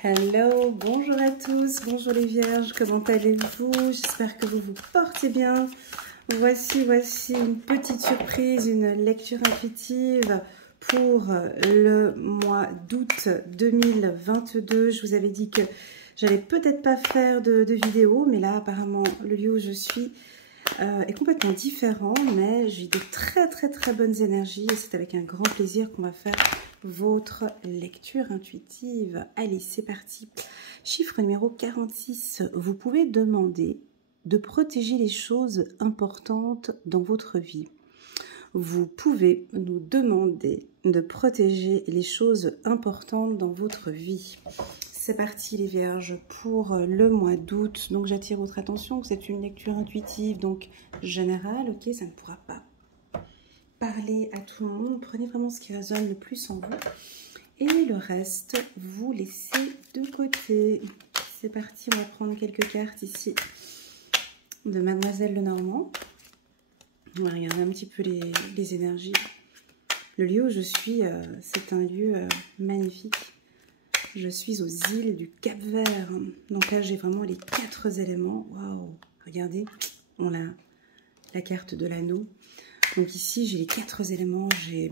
Hello, bonjour à tous, bonjour les vierges, comment allez-vous? J'espère que vous vous portez bien. Voici une petite surprise, une lecture intuitive pour le mois d'août 2022. Je vous avais dit que j'allais peut-être pas faire de vidéo, mais là apparemment le lieu où je suis est complètement différent, mais j'ai de très bonnes énergies et c'est avec un grand plaisir qu'on va faire votre lecture intuitive. Allez, c'est parti. Chiffre numéro 46. Vous pouvez demander de protéger les choses importantes dans votre vie. Vous pouvez nous demander de protéger les choses importantes dans votre vie. C'est parti les vierges pour le mois d'août. Donc j'attire votre attention que c'est une lecture intuitive, donc générale, ok, ça ne pourra pas parler à tout le monde. Prenez vraiment ce qui résonne le plus en vous. Et le reste, vous laissez de côté. C'est parti, on va prendre quelques cartes ici de Mademoiselle Lenormand. On va regarder un petit peu les énergies. Le lieu où je suis, c'est un lieu magnifique. Je suis aux îles du Cap-Vert. Donc là, j'ai vraiment les 4 éléments. Waouh! Regardez, on a la carte de l'anneau. Donc ici, j'ai les 4 éléments. J'ai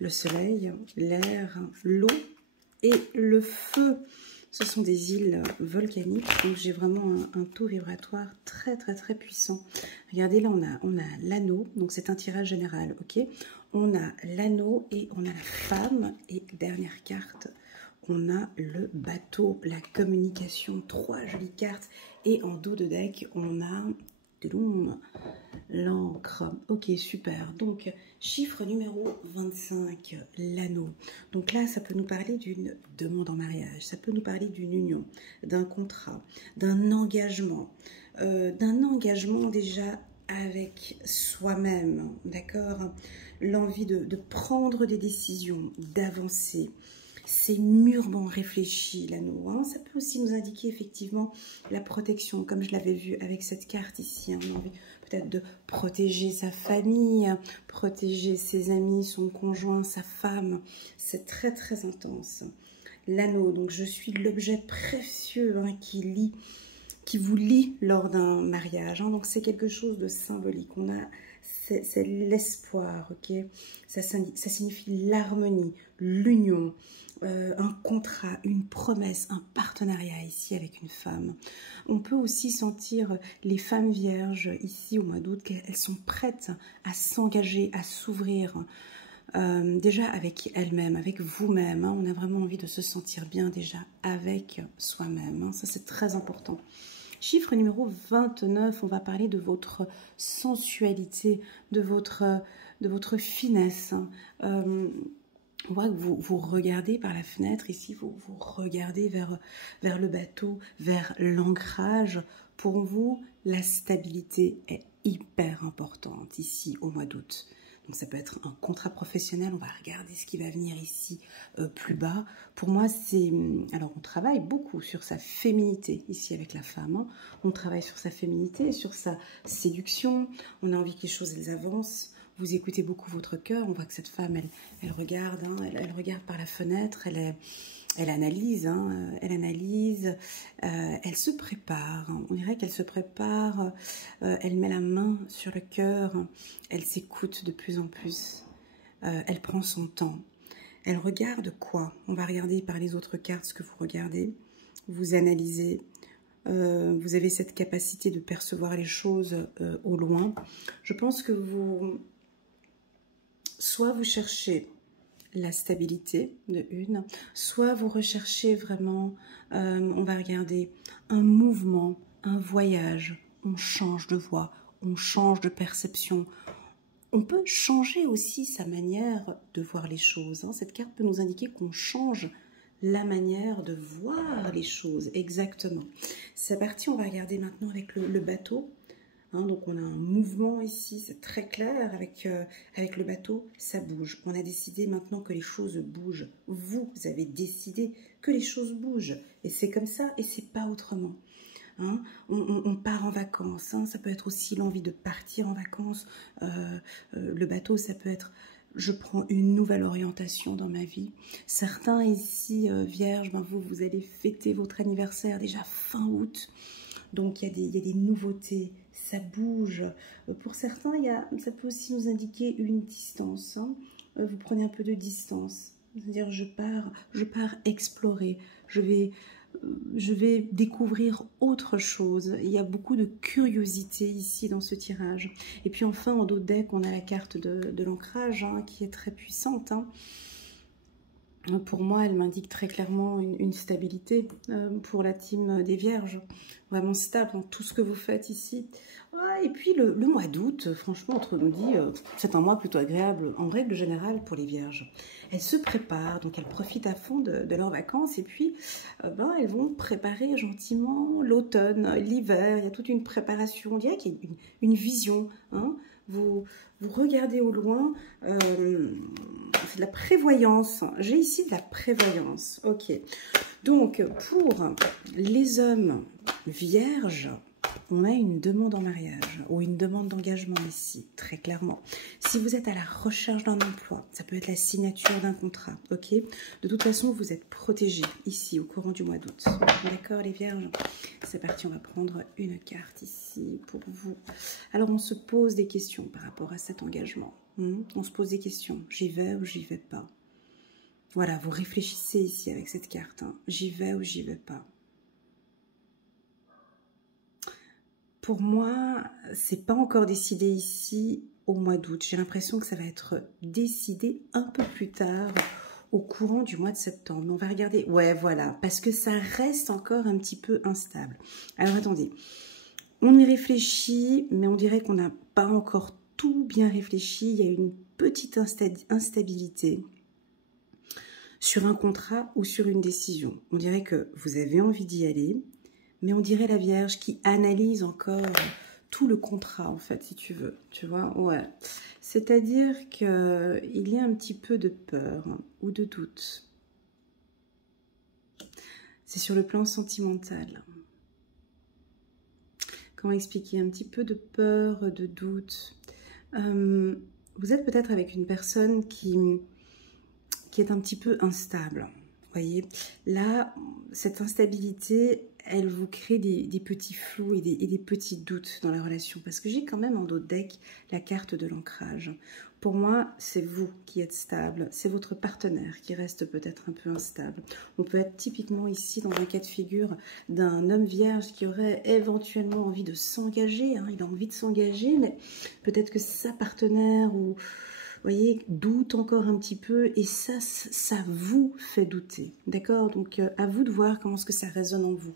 le soleil, l'air, l'eau et le feu. Ce sont des îles volcaniques. Donc j'ai vraiment un taux vibratoire très puissant. Regardez, là, on a l'anneau. Donc c'est un tirage général, ok? On a l'anneau et on a la femme. Et dernière carte, on a le bateau, la communication. 3 jolies cartes. Et en dos de deck, on a l'encre. Ok, super. Donc, chiffre numéro 25, l'anneau. Donc là, ça peut nous parler d'une demande en mariage. Ça peut nous parler d'une union, d'un contrat, d'un engagement déjà avec soi-même, d'accord? L'envie de prendre des décisions, d'avancer. C'est mûrement réfléchi, l'anneau. Hein. Ça peut aussi nous indiquer effectivement la protection, comme je l'avais vu avec cette carte ici. Hein. On a envie peut-être de protéger sa famille, protéger ses amis, son conjoint, sa femme. C'est très intense. L'anneau, donc je suis l'objet précieux hein, qui vous lie lors d'un mariage. Hein. Donc c'est quelque chose de symbolique. On a, c'est l'espoir, ok? Ça signifie l'harmonie, l'union, un contrat, une promesse, un partenariat ici avec une femme. On peut aussi sentir les femmes vierges ici au mois d'août qu'elles sont prêtes à s'engager, à s'ouvrir. Déjà avec elle-même, avec vous-même, hein, on a vraiment envie de se sentir bien déjà avec soi-même, hein, ça c'est très important. Chiffre numéro 29, on va parler de votre sensualité, de votre finesse. On voit que vous regardez par la fenêtre, ici vous regardez vers le bateau, vers l'ancrage. Pour vous, la stabilité est hyper importante ici au mois d'août. Donc ça peut être un contrat professionnel, on va regarder ce qui va venir ici plus bas. Pour moi, c'est... Alors on travaille beaucoup sur sa féminité ici avec la femme. Hein. On travaille sur sa féminité, sur sa séduction. On a envie que les choses elles avancent. Vous écoutez beaucoup votre cœur. On voit que cette femme, elle regarde, hein, elle regarde par la fenêtre, elle analyse, hein, elle se prépare, hein, on dirait qu'elle se prépare, elle met la main sur le cœur, elle s'écoute de plus en plus, elle prend son temps. Elle regarde quoi? On va regarder par les autres cartes ce que vous regardez, vous analysez, vous avez cette capacité de percevoir les choses au loin. Je pense que soit vous cherchez la stabilité de une, soit vous recherchez vraiment, on va regarder un mouvement, un voyage, on change de voie, on change de perception. On peut changer aussi sa manière de voir les choses. Hein. Cette carte peut nous indiquer qu'on change la manière de voir les choses, exactement. C'est parti, on va regarder maintenant avec le bateau. Hein, donc on a un mouvement ici, c'est très clair, avec le bateau, ça bouge. On a décidé maintenant que les choses bougent. Vous avez décidé que les choses bougent. Et c'est comme ça, et c'est pas autrement. Hein, on part en vacances, hein, ça peut être aussi l'envie de partir en vacances. Le bateau, ça peut être je prends une nouvelle orientation dans ma vie. Certains ici, vierges, ben vous allez fêter votre anniversaire déjà fin août. Donc il y a des nouveautés, ça bouge. Pour certains, ça peut aussi nous indiquer une distance. Hein. Vous prenez un peu de distance. C'est-à-dire je pars explorer. Je vais découvrir autre chose. Il y a beaucoup de curiosité ici dans ce tirage. Et puis enfin, en dos de deck, on a la carte de l'ancrage hein, qui est très puissante. Hein. Pour moi, elle m'indique très clairement une stabilité pour la team des Vierges. Vraiment stable dans tout ce que vous faites ici. Ouais, et puis le mois d'août, franchement, entre nous dit, c'est un mois plutôt agréable en règle générale pour les Vierges. Elles se préparent, donc elles profitent à fond de leurs vacances. Et puis, elles vont préparer gentiment l'automne, l'hiver. Il y a toute une préparation. On dirait qu'il y a une vision, hein. Vous regardez au loin, c'est de la prévoyance. J'ai ici de la prévoyance. Ok. Donc, pour les hommes vierges, on a une demande en mariage ou une demande d'engagement ici, très clairement. Si vous êtes à la recherche d'un emploi, ça peut être la signature d'un contrat, ok? De toute façon, vous êtes protégés ici au courant du mois d'août. D'accord, les vierges? C'est parti, on va prendre une carte ici pour vous. Alors, on se pose des questions par rapport à cet engagement. On se pose des questions. J'y vais ou j'y vais pas? Voilà, vous réfléchissez ici avec cette carte. Hein. J'y vais ou j'y vais pas? Pour moi, c'est pas encore décidé ici au mois d'août. J'ai l'impression que ça va être décidé un peu plus tard, au courant du mois de septembre. Mais on va regarder. Ouais, voilà, parce que ça reste encore un petit peu instable. Alors, attendez. On y réfléchit, mais on dirait qu'on n'a pas encore tout bien réfléchi. Il y a une petite instabilité sur un contrat ou sur une décision. On dirait que vous avez envie d'y aller, mais on dirait la Vierge qui analyse encore tout le contrat, en fait, si tu veux. Tu vois, ouais. C'est-à-dire qu'il y a un petit peu de peur ou de doute. C'est sur le plan sentimental. Comment expliquer? Un petit peu de peur, de doute. Vous êtes peut-être avec une personne qui est un petit peu instable. Vous voyez, là, cette instabilité, elle vous crée des petits flous et des petits doutes dans la relation. Parce que j'ai quand même en dos de deck la carte de l'ancrage. Pour moi, c'est vous qui êtes stable. C'est votre partenaire qui reste peut-être un peu instable. On peut être typiquement ici dans un cas de figure d'un homme vierge qui aurait éventuellement envie de s'engager. Hein. Il a envie de s'engager, mais peut-être que sa partenaire ou... Vous voyez, doute encore un petit peu et ça vous fait douter, d'accord? Donc, à vous de voir comment est-ce que ça résonne en vous,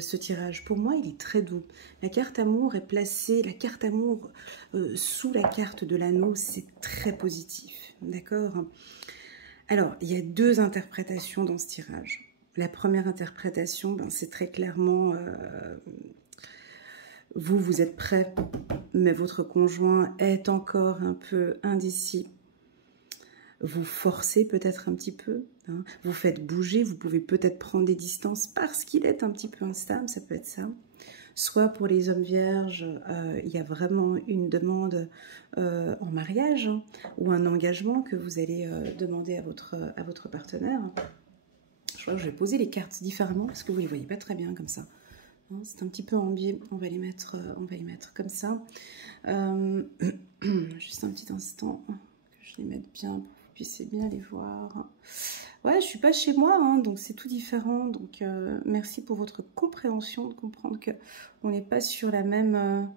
ce tirage. Pour moi, il est très doux. La carte amour est placée, la carte amour sous la carte de l'anneau, c'est très positif, d'accord? Alors, il y a deux interprétations dans ce tirage. La première interprétation, ben, c'est très clairement... vous êtes prêt, mais votre conjoint est encore un peu indécis. Vous forcez peut-être un petit peu, hein. Vous faites bouger, vous pouvez peut-être prendre des distances parce qu'il est un petit peu instable, ça peut être ça. Soit pour les hommes vierges, il y a vraiment une demande en mariage hein, ou un engagement que vous allez demander à votre partenaire. Je crois que je vais poser les cartes différemment parce que vous ne les voyez pas très bien comme ça. C'est un petit peu en biais, on va les mettre comme ça. Juste un petit instant, que je les mette bien pour que vous puissiez bien les voir. Ouais, je ne suis pas chez moi, hein, donc c'est tout différent. Donc merci pour votre compréhension, de comprendre qu'on n'est pas sur la même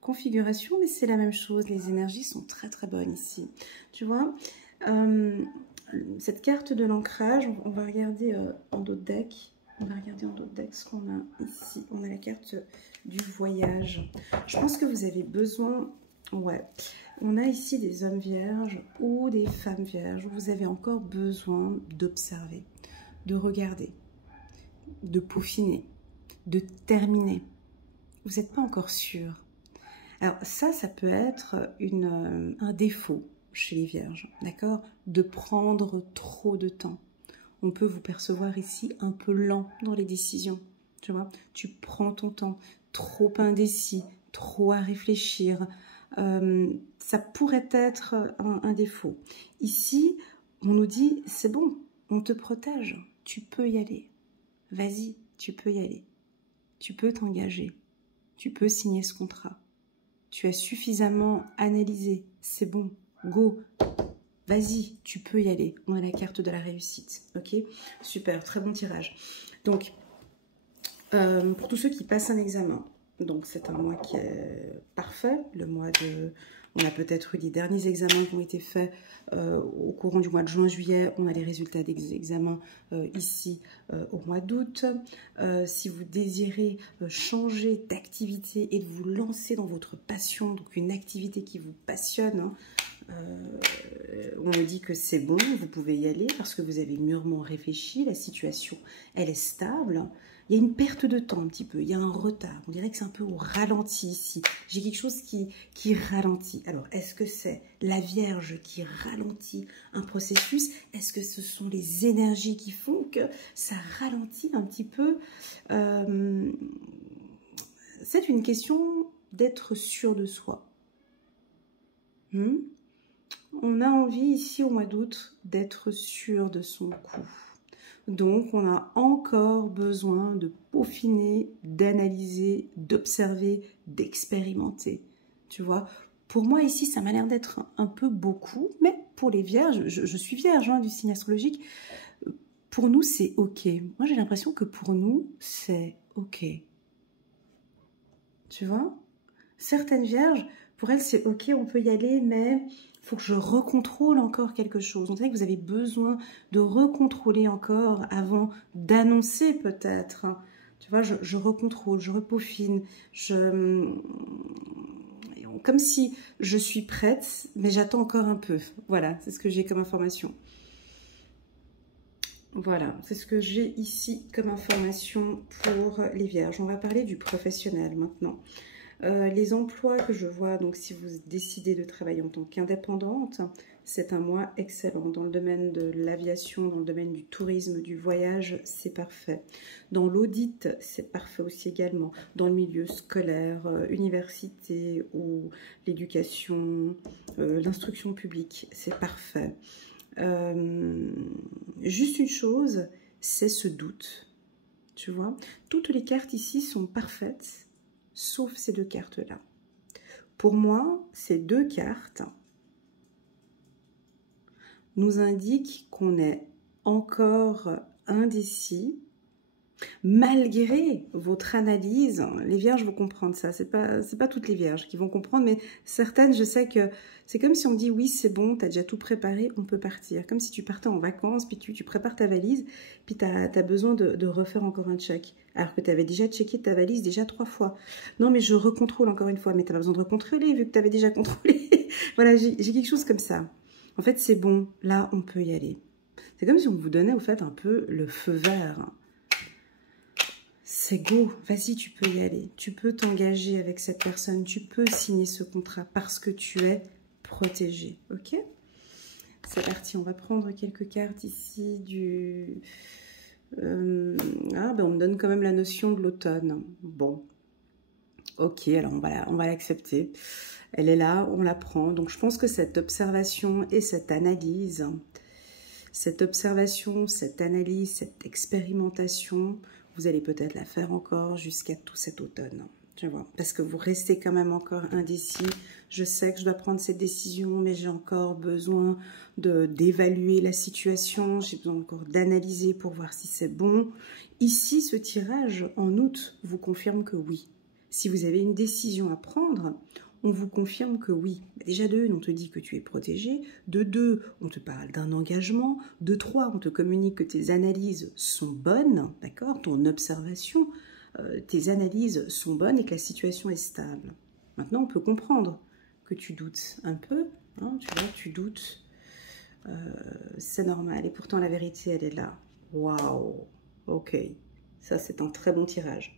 configuration, mais c'est la même chose. Les énergies sont très très bonnes ici. Tu vois, cette carte de l'ancrage, on va regarder en dos de deck. On va regarder en dos de deck ce qu'on a ici. On a la carte du voyage. Je pense que vous avez besoin... Ouais. On a ici des hommes vierges ou des femmes vierges. Vous avez encore besoin d'observer, de regarder, de peaufiner, de terminer. Vous n'êtes pas encore sûr. Alors ça peut être un défaut chez les vierges, d'accord? De prendre trop de temps. On peut vous percevoir ici un peu lent dans les décisions, tu vois. Tu prends ton temps, trop indécis, trop à réfléchir, ça pourrait être un défaut. Ici, on nous dit, c'est bon, on te protège, tu peux y aller. Vas-y, tu peux y aller. Tu peux t'engager. Tu peux signer ce contrat. Tu as suffisamment analysé. C'est bon, go. Vas-y, tu peux y aller. On a la carte de la réussite. Ok, super, très bon tirage. Donc, pour tous ceux qui passent un examen, donc c'est un mois qui est parfait. Le mois de... On a peut-être eu les derniers examens qui ont été faits au courant du mois de juin-juillet. On a les résultats des examens ici au mois d'août. Si vous désirez changer d'activité et de vous lancer dans votre passion, donc une activité qui vous passionne, hein, on me dit que c'est bon, vous pouvez y aller parce que vous avez mûrement réfléchi, la situation elle est stable. Il y a une perte de temps un petit peu, il y a un retard, on dirait que c'est un peu au ralenti ici. J'ai quelque chose qui ralentit. Alors, est-ce que c'est la Vierge qui ralentit un processus? Est-ce que ce sont les énergies qui font que ça ralentit un petit peu? C'est une question d'être sûr de soi. On a envie ici au mois d'août d'être sûr de son coup. Donc, on a encore besoin de peaufiner, d'analyser, d'observer, d'expérimenter. Tu vois, pour moi ici, ça m'a l'air d'être un peu beaucoup, mais pour les vierges, je suis vierge hein, du signe astrologique, pour nous, c'est OK. Moi, j'ai l'impression que pour nous, c'est OK. Tu vois, certaines vierges, pour elles, c'est OK, on peut y aller, mais... il faut que je recontrôle encore quelque chose. On dirait que vous avez besoin de recontrôler encore avant d'annoncer peut-être. Tu vois, je recontrôle, je repeaufine, comme si je suis prête, mais j'attends encore un peu. Voilà, c'est ce que j'ai comme information. Voilà, c'est ce que j'ai ici comme information pour les vierges. On va parler du professionnel maintenant. Les emplois que je vois, donc si vous décidez de travailler en tant qu'indépendante, c'est un mois excellent. Dans le domaine de l'aviation, dans le domaine du tourisme, du voyage, c'est parfait. Dans l'audit, c'est parfait aussi également. Dans le milieu scolaire, université ou l'éducation, l'instruction publique, c'est parfait. Juste une chose, c'est ce doute. Tu vois, toutes les cartes ici sont parfaites. Sauf ces deux cartes-là. Pour moi, ces deux cartes nous indiquent qu'on est encore indécis, malgré votre analyse. Les vierges vont comprendre ça, c'est pas toutes les vierges qui vont comprendre, mais certaines, je sais que c'est comme si on me dit oui, c'est bon, tu as déjà tout préparé, on peut partir. Comme si tu partais en vacances, puis tu prépares ta valise, puis tu as besoin de refaire encore un check. Alors que tu avais déjà checké ta valise déjà 3 fois. Non, mais je recontrôle encore une fois, mais tu n'as pas besoin de recontrôler vu que tu avais déjà contrôlé. Voilà, j'ai quelque chose comme ça. En fait, c'est bon, là, on peut y aller. C'est comme si on vous donnait, au fait, un peu le feu vert. C'est go, vas-y, tu peux y aller. Tu peux t'engager avec cette personne. Tu peux signer ce contrat parce que tu es protégé. Ok? C'est parti, on va prendre quelques cartes ici du... on me donne quand même la notion de l'automne. Bon. Ok, alors on va l'accepter. Elle est là, on la prend. Donc je pense que cette observation et cette analyse, cette expérimentation, vous allez peut-être la faire encore jusqu'à tout cet automne. Tu vois, parce que vous restez quand même encore indécis. Je sais que je dois prendre cette décision, mais j'ai encore besoin d'évaluer la situation. J'ai besoin encore d'analyser pour voir si c'est bon. Ici, ce tirage en août vous confirme que oui. Si vous avez une décision à prendre, on vous confirme que oui. Déjà de 1, on te dit que tu es protégé. De 2, on te parle d'un engagement. De 3, on te communique que tes analyses sont bonnes, d'accord? Ton observation, tes analyses sont bonnes et que la situation est stable. Maintenant, on peut comprendre que tu doutes un peu. Hein, tu vois, tu doutes. C'est normal. Et pourtant, la vérité, elle est là. Waouh! Ok. Ça, c'est un très bon tirage.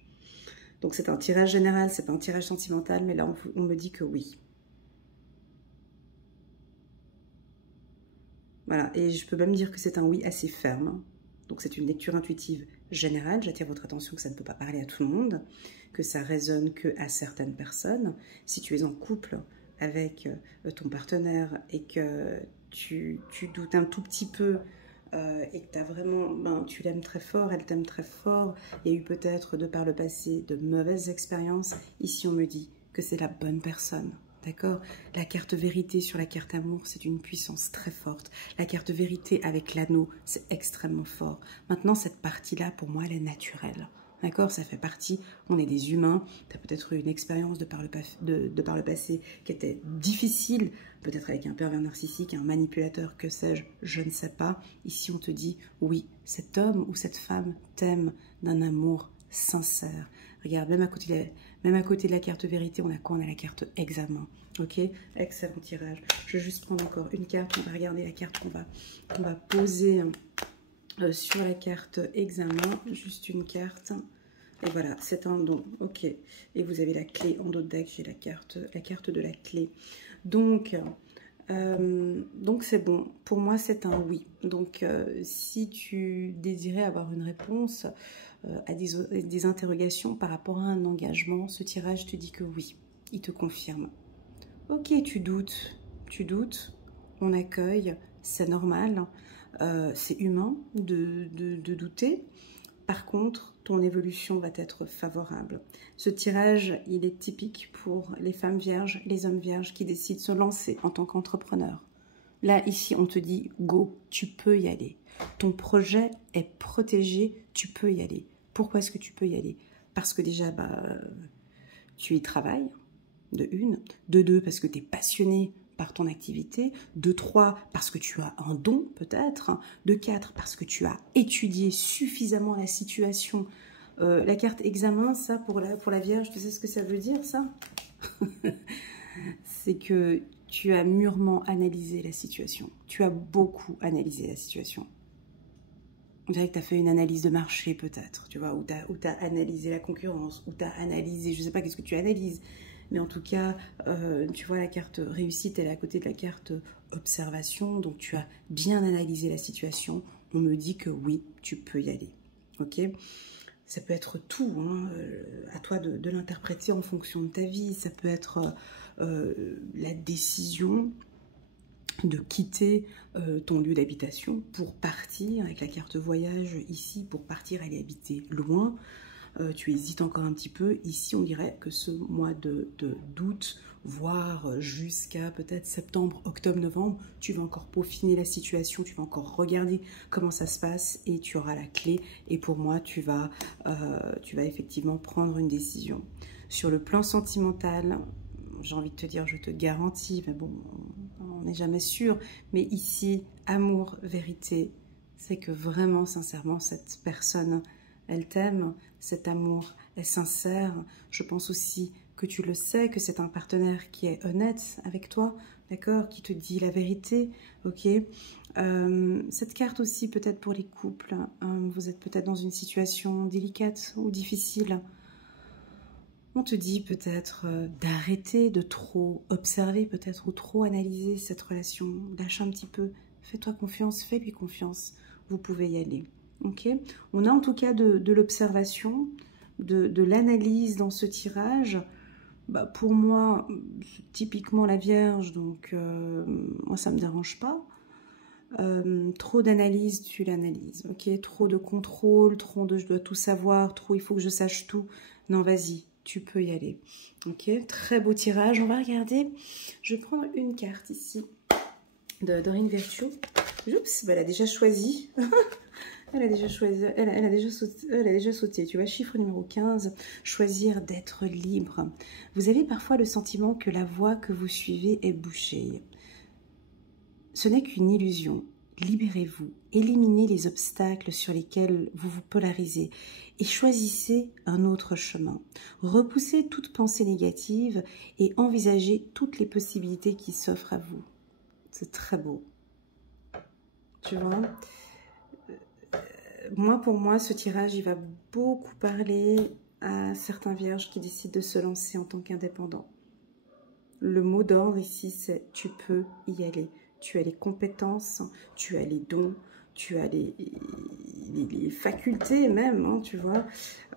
Donc c'est un tirage général, c'est pas un tirage sentimental, mais là on me dit que oui. Voilà, et je peux même dire que c'est un oui assez ferme. Donc c'est une lecture intuitive générale, j'attire votre attention que ça ne peut pas parler à tout le monde, que ça résonne que à certaines personnes. Si tu es en couple avec ton partenaire et que tu doutes un tout petit peu et que t'as vraiment, tu l'aimes très fort, elle t'aime très fort, il y a eu peut-être de par le passé de mauvaises expériences, ici on me dit que c'est la bonne personne. D'accord? La carte vérité sur la carte amour, c'est une puissance très forte. La carte vérité avec l'anneau, c'est extrêmement fort. Maintenant, cette partie-là, pour moi, elle est naturelle. D'accord? Ça fait partie, on est des humains. Tu as peut-être eu une expérience de par le passé qui était difficile, peut-être avec un pervers narcissique, un manipulateur, que sais-je, je ne sais pas. Ici, on te dit, oui, cet homme ou cette femme t'aime d'un amour sincère. Regarde, même à côté de la carte vérité, on a quoi? On a la carte examen. Ok, excellent tirage. Je vais juste prendre encore une carte. On va regarder la carte qu'on va poser sur la carte examen. Juste une carte. Et voilà, c'est un don. Ok. Et vous avez la clé en dos de deck. J'ai la carte de la clé. Donc c'est bon. Pour moi, c'est un oui. Donc, si tu désirais avoir une réponse à des interrogations par rapport à un engagement, ce tirage te dit que oui, il te confirme. Ok, tu doutes, on accueille, c'est normal, c'est humain de douter. Par contre, ton évolution va être favorable. Ce tirage, il est typique pour les femmes vierges, les hommes vierges qui décident de se lancer en tant qu'entrepreneur. Là, ici, on te dit « go », tu peux y aller. Ton projet est protégé, tu peux y aller. Pourquoi est-ce que tu peux y aller? Parce que déjà, tu y travailles, de une. De deux, parce que tu es passionné par ton activité. De trois, parce que tu as un don, peut-être. De quatre, parce que tu as étudié suffisamment la situation. La carte examen, ça, pour la Vierge, tu sais ce que ça veut dire, ça? C'est que tu as mûrement analysé la situation. Tu as beaucoup analysé la situation. On dirait que tu as fait une analyse de marché, peut-être, tu vois, où tu as analysé la concurrence, où tu as analysé, je ne sais pas qu'est-ce que tu analyses, mais en tout cas, tu vois, la carte réussite, elle est à côté de la carte observation, donc tu as bien analysé la situation. On me dit que oui, tu peux y aller, ok? Ça peut être tout, hein, à toi de l'interpréter en fonction de ta vie. Ça peut être la décision de quitter ton lieu d'habitation pour partir, avec la carte voyage ici, pour partir aller habiter loin. Tu hésites encore un petit peu. Ici, on dirait que ce mois d'août, voire jusqu'à peut-être septembre, octobre, novembre, tu vas encore peaufiner la situation, tu vas encore regarder comment ça se passe et tu auras la clé. Et pour moi, tu vas effectivement prendre une décision. Sur le plan sentimental, j'ai envie de te dire, je te garantis, mais bon, on n'est jamais sûr, mais ici, amour, vérité, c'est que vraiment, sincèrement, cette personne, elle t'aime, cet amour est sincère. Je pense aussi que tu le sais, que c'est un partenaire qui est honnête avec toi, d'accord, qui te dit la vérité, ok. Cette carte aussi, peut-être pour les couples, vous êtes peut-être dans une situation délicate ou difficile. On te dit peut-être d'arrêter de trop observer, peut-être, ou trop analyser cette relation. Lâche un petit peu, fais-toi confiance, fais-lui confiance. Vous pouvez y aller. Ok, on a en tout cas de l'observation, de l'analyse dans ce tirage. Pour moi, typiquement la Vierge, donc moi ça ne me dérange pas. Trop d'analyse, tu l'analyses. Ok, trop de contrôle, trop de je dois tout savoir, trop il faut que je sache tout. Non, vas-y, tu peux y aller. Ok, très beau tirage. On va regarder. Je vais prendre une carte ici de Dorine Virtue. Oups, elle a déjà choisi. Elle a déjà choisi, elle a déjà sauté, tu vois, chiffre numéro 15, choisir d'être libre. Vous avez parfois le sentiment que la voie que vous suivez est bouchée. Ce n'est qu'une illusion. Libérez-vous, éliminez les obstacles sur lesquels vous vous polarisez et choisissez un autre chemin. Repoussez toute pensée négative et envisagez toutes les possibilités qui s'offrent à vous. C'est très beau. Tu vois ? Pour moi, ce tirage, il va beaucoup parler à certains vierges qui décident de se lancer en tant qu'indépendants. Le mot d'ordre ici, c'est « tu peux y aller ». Tu as les compétences, tu as les dons, tu as les facultés même, hein, tu vois.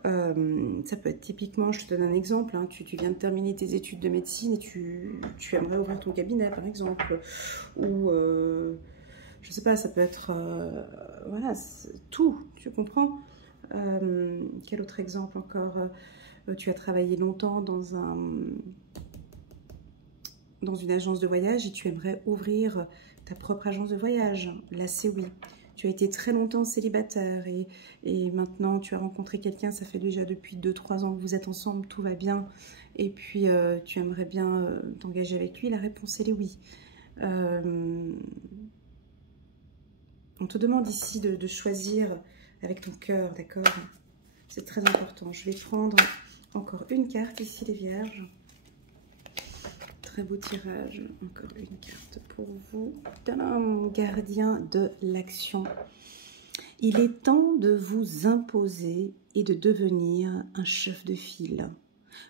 Ça peut être typiquement, je te donne un exemple, hein, tu viens de terminer tes études de médecine et tu aimerais ouvrir ton cabinet, par exemple. Ou, je sais pas, ça peut être, voilà, tout, tu comprends. Quel autre exemple encore? Tu as travaillé longtemps dans une agence de voyage et tu aimerais ouvrir ta propre agence de voyage. Là, c'est oui. Tu as été très longtemps célibataire et maintenant tu as rencontré quelqu'un, ça fait déjà depuis 2-3 ans que vous êtes ensemble, tout va bien. Et puis tu aimerais bien t'engager avec lui, la réponse elle est oui. On te demande ici de choisir avec ton cœur, d'accord? C'est très important. Je vais prendre encore une carte ici, les vierges. Très beau tirage. Encore une carte pour vous. Tadam, gardien de l'action. Il est temps de vous imposer et de devenir un chef de file.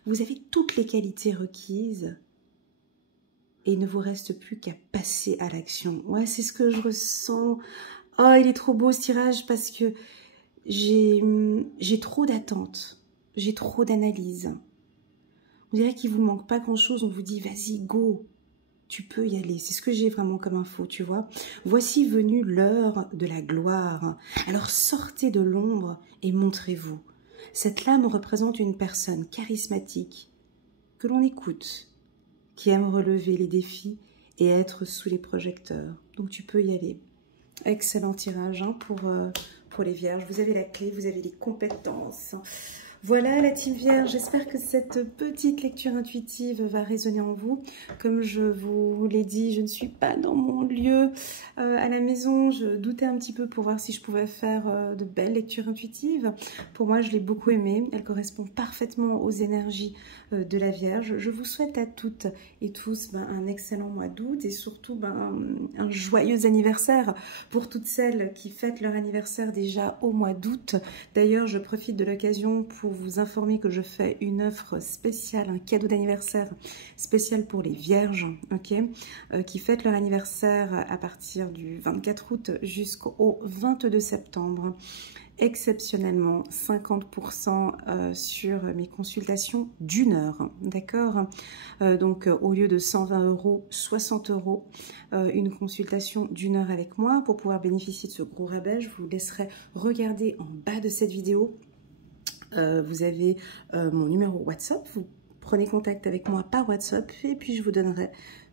Vous avez toutes les qualités requises et il ne vous reste plus qu'à passer à l'action. Ouais, c'est ce que je ressens. Oh, il est trop beau ce tirage parce que j'ai trop d'attentes, j'ai trop d'analyses. On dirait qu'il ne vous manque pas grand-chose, on vous dit vas-y, go, tu peux y aller. C'est ce que j'ai vraiment comme info, tu vois. Voici venue l'heure de la gloire. Alors sortez de l'ombre et montrez-vous. Cette lame représente une personne charismatique que l'on écoute, qui aime relever les défis et être sous les projecteurs. Donc tu peux y aller. Excellent tirage hein, pour les vierges. Vous avez la clé, vous avez les compétences. Voilà la team vierge, j'espère que cette petite lecture intuitive va résonner en vous. Comme je vous l'ai dit, je ne suis pas dans mon lieu à la maison. Je doutais un petit peu pour voir si je pouvais faire de belles lectures intuitives. Pour moi, je l'ai beaucoup aimée. Elle correspond parfaitement aux énergies de la Vierge. Je vous souhaite à toutes et tous un excellent mois d'août et surtout un joyeux anniversaire pour toutes celles qui fêtent leur anniversaire déjà au mois d'août. D'ailleurs, je profite de l'occasion pour vous informer que je fais une offre spéciale, un cadeau d'anniversaire spécial pour les vierges, ok, qui fêtent leur anniversaire à partir du 24 août jusqu'au 22 septembre. Exceptionnellement 50% sur mes consultations d'1 heure, d'accord, donc au lieu de 120 €, 60 €, une consultation d'1 heure avec moi. Pour pouvoir bénéficier de ce gros rabais, je vous laisserai regarder en bas de cette vidéo. Vous avez mon numéro WhatsApp, vous prenez contact avec moi par WhatsApp et puis je vous donnerai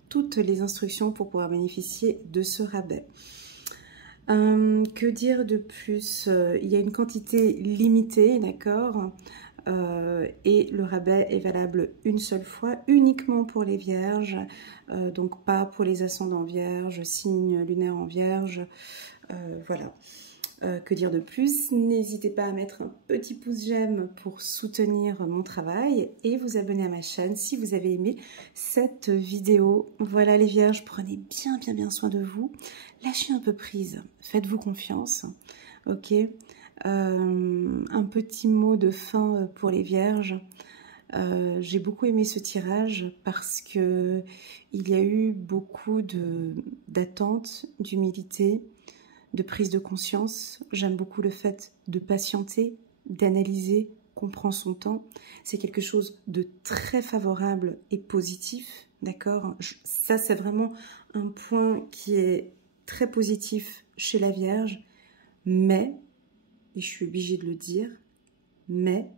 toutes les instructions pour pouvoir bénéficier de ce rabais. Que dire de plus? Il y a une quantité limitée, d'accord, et le rabais est valable une seule fois, uniquement pour les vierges, donc pas pour les ascendants vierges, signes lunaires en vierge, voilà. Que dire de plus? N'hésitez pas à mettre un petit pouce j'aime pour soutenir mon travail et vous abonner à ma chaîne si vous avez aimé cette vidéo. Voilà les vierges, prenez bien soin de vous. Lâchez un peu prise, faites-vous confiance, ok. Un petit mot de fin pour les vierges. J'ai beaucoup aimé ce tirage parce que il y a eu beaucoup d'attentes, d'humilité, de prise de conscience. J'aime beaucoup le fait de patienter, d'analyser, qu'on prend son temps. C'est quelque chose de très favorable et positif, d'accord? Ça, c'est vraiment un point qui est très positif chez la Vierge, mais, et je suis obligée de le dire, mais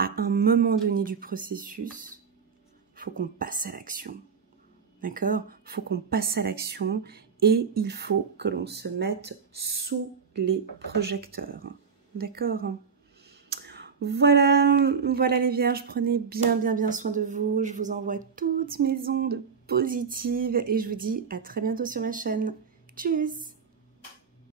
à un moment donné du processus, il faut qu'on passe à l'action, d'accord? Il faut qu'on passe à l'action. Et il faut que l'on se mette sous les projecteurs. D'accord? Voilà, voilà les vierges, prenez bien soin de vous. Je vous envoie toutes mes ondes positives et je vous dis à très bientôt sur ma chaîne. Tchuss!